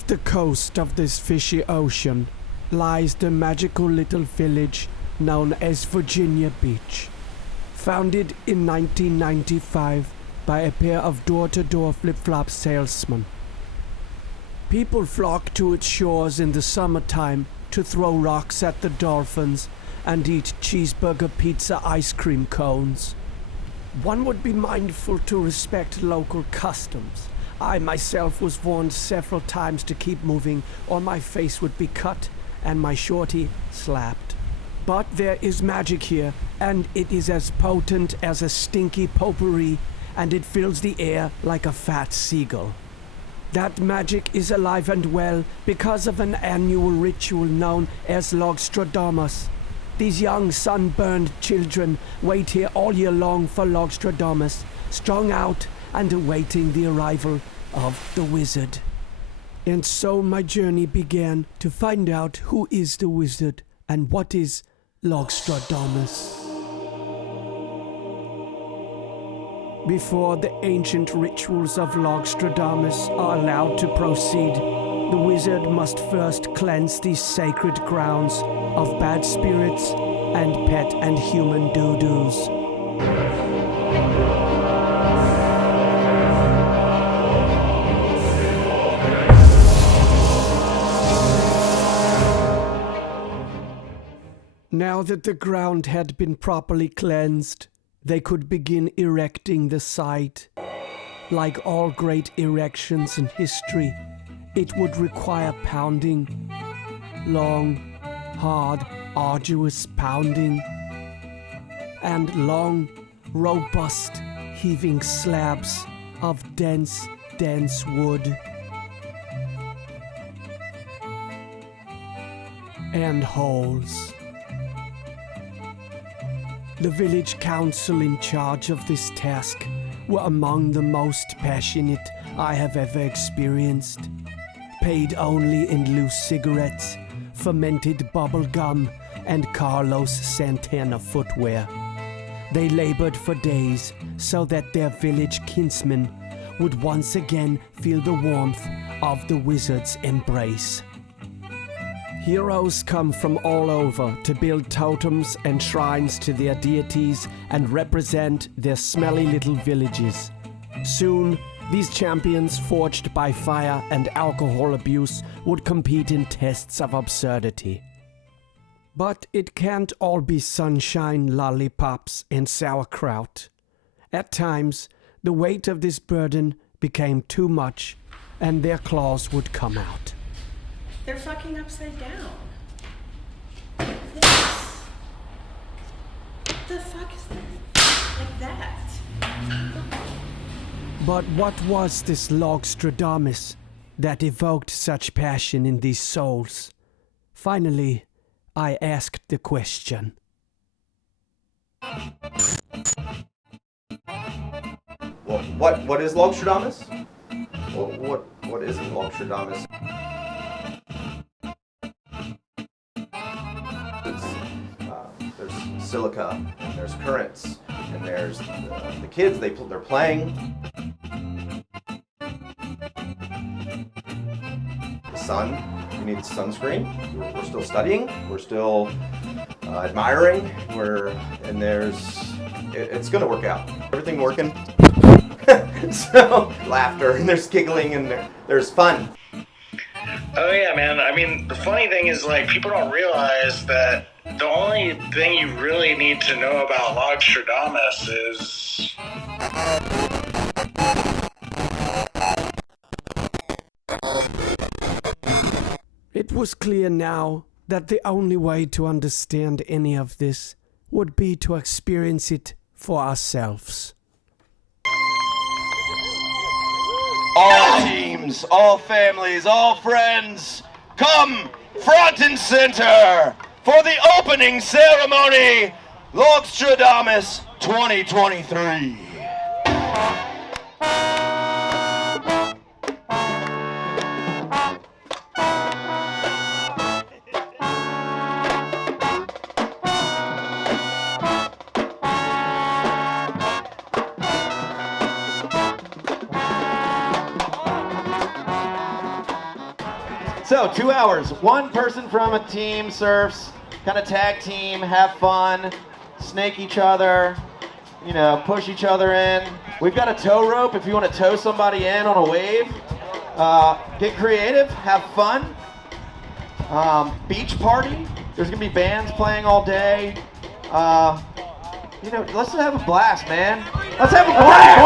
Off the coast of this fishy ocean lies the magical little village known as Virginia Beach. Founded in 1995 by a pair of door-to-door flip-flop salesmen. People flock to its shores in the summertime to throw rocks at the dolphins and eat cheeseburger pizza ice cream cones. One would be mindful to respect local customs. I myself was warned several times to keep moving or my face would be cut and my shorty slapped. But there is magic here, and it is as potent as a stinky potpourri, and it fills the air like a fat seagull. That magic is alive and well because of an annual ritual known as Logstradamus. These young sunburned children wait here all year long for Logstradamus, strung out and awaiting the arrival of the wizard. And so my journey began to find out who is the wizard and what is Logstradamus. Before the ancient rituals of Logstradamus are allowed to proceed, the wizard must first cleanse these sacred grounds of bad spirits and pet and human doo-doos. Now that the ground had been properly cleansed, they could begin erecting the site. Like all great erections in history, it would require pounding. Long, hard, arduous pounding. And long, robust, heaving slabs of dense wood. And holes. The village council in charge of this task were among the most passionate I have ever experienced. Paid only in loose cigarettes, fermented bubble gum, and Carlos Santana footwear. They labored for days so that their village kinsmen would once again feel the warmth of the wizard's embrace. Heroes come from all over to build totems and shrines to their deities and represent their smelly little villages. Soon, these champions forged by fire and alcohol abuse would compete in tests of absurdity. But it can't all be sunshine, lollipops, and sauerkraut. At times, the weight of this burden became too much, and their claws would come out. They're fucking upside down. This. The fuck is this? Like that. But what was this Logstradamus that evoked such passion in these souls? Finally, I asked the question. Well, what is Logstradamus? Well, what isn't Logstradamus? There's silica, and there's currents, and there's the kids, they're playing. The sun, we need sunscreen. We're still studying, we're still admiring, it's gonna work out. Everything working. So, laughter, and there's giggling, and there's fun. Oh yeah, man. I mean, the funny thing is, like, people don't realize that the only thing you really need to know about Logstradamus is... It was clear now that the only way to understand any of this would be to experience it for ourselves. All teams, all families, all friends, come front and center for the opening ceremony, Logstradamus 2023. go, 2 hours. One person from a team surfs, kind of tag team, have fun, snake each other, you know, push each other in. We've got a tow rope if you want to tow somebody in on a wave. Get creative, have fun. Beach party. There's gonna be bands playing all day. You know, let's have a blast, man. Let's have a blast!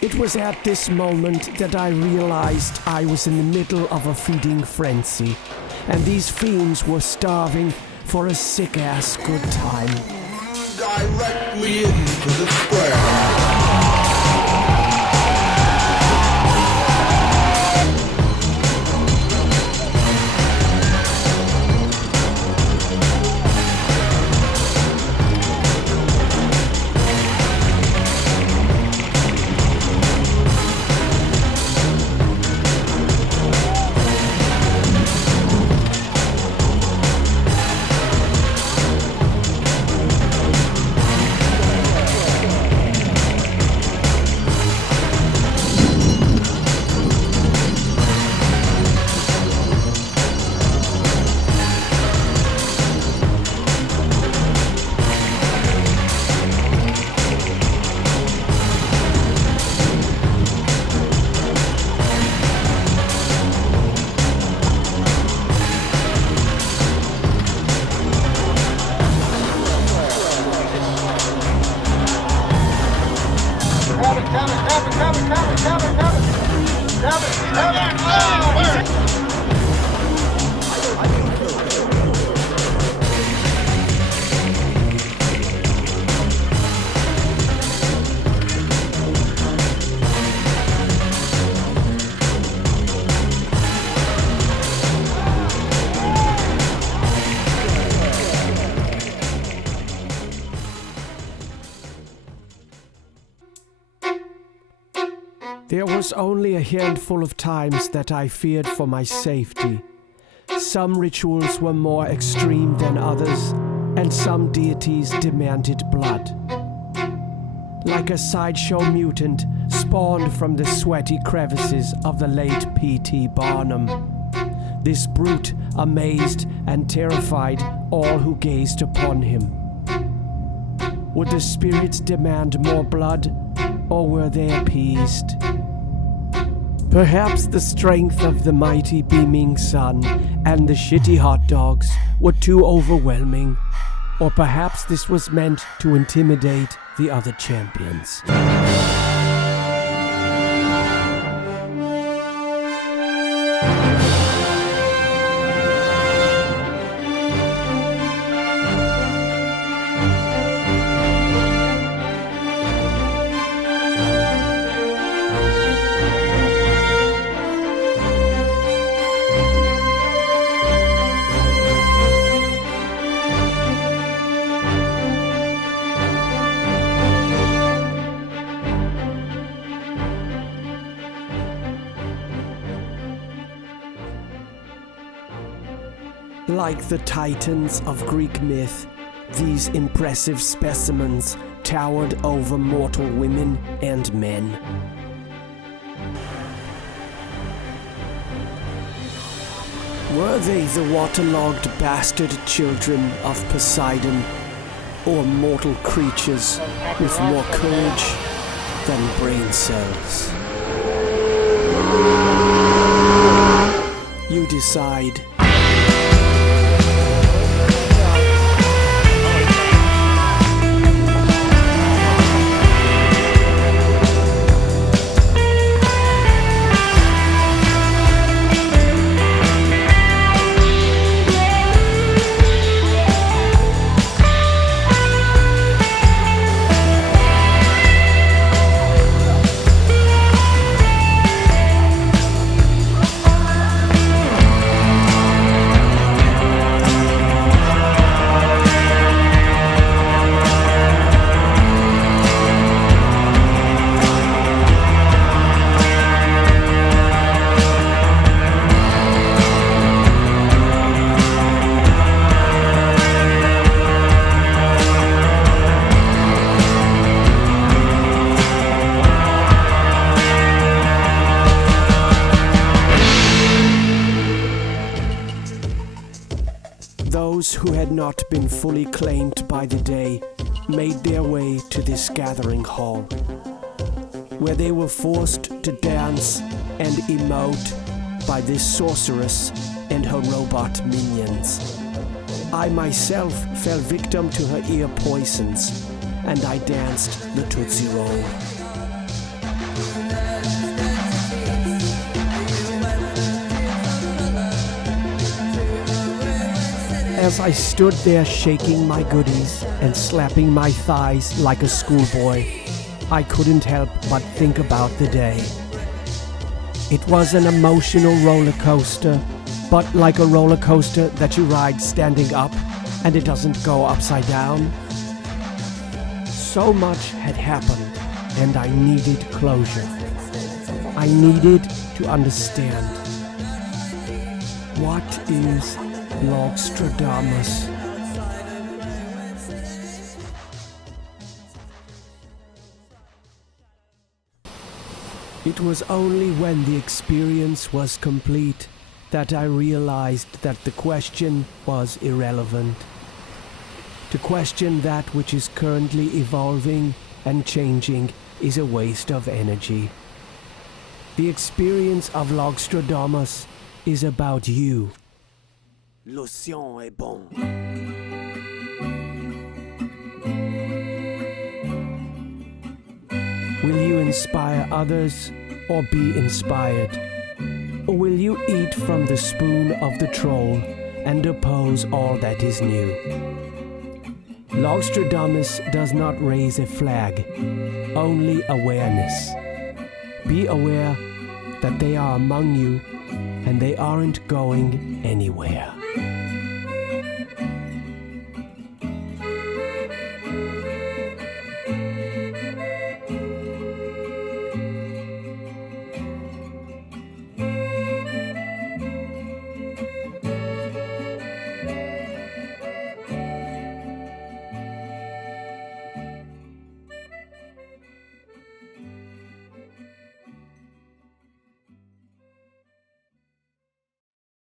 It was at this moment that I realized I was in the middle of a feeding frenzy, and these fiends were starving for a sick-ass good time. Directly into the square. There was only a handful of times that I feared for my safety. Some rituals were more extreme than others, and some deities demanded blood. Like a sideshow mutant spawned from the sweaty crevices of the late P.T. Barnum, this brute amazed and terrified all who gazed upon him. Would the spirits demand more blood, or were they appeased? Perhaps the strength of the mighty beaming sun and the shitty hot dogs were too overwhelming, or perhaps this was meant to intimidate the other champions. Like the titans of Greek myth, these impressive specimens towered over mortal women and men. Were they the waterlogged bastard children of Poseidon, or mortal creatures with more courage than brain cells? You decide. Those who had not been fully claimed by the day made their way to this gathering hall, where they were forced to dance and emote by this sorceress and her robot minions. I myself fell victim to her ear poisons, and I danced the Tootsie Roll. As I stood there shaking my goodies and slapping my thighs like a schoolboy, I couldn't help but think about the day. It was an emotional roller coaster, but like a roller coaster that you ride standing up and it doesn't go upside down. So much had happened and I needed closure. I needed to understand. What is Logstradamus? It was only when the experience was complete that I realized that the question was irrelevant. To question that which is currently evolving and changing is a waste of energy. The experience of Logstradamus is about you. L'océan est bon. Will you inspire others or be inspired? Or will you eat from the spoon of the troll and oppose all that is new? Logstradamus does not raise a flag, only awareness. Be aware that they are among you and they aren't going anywhere.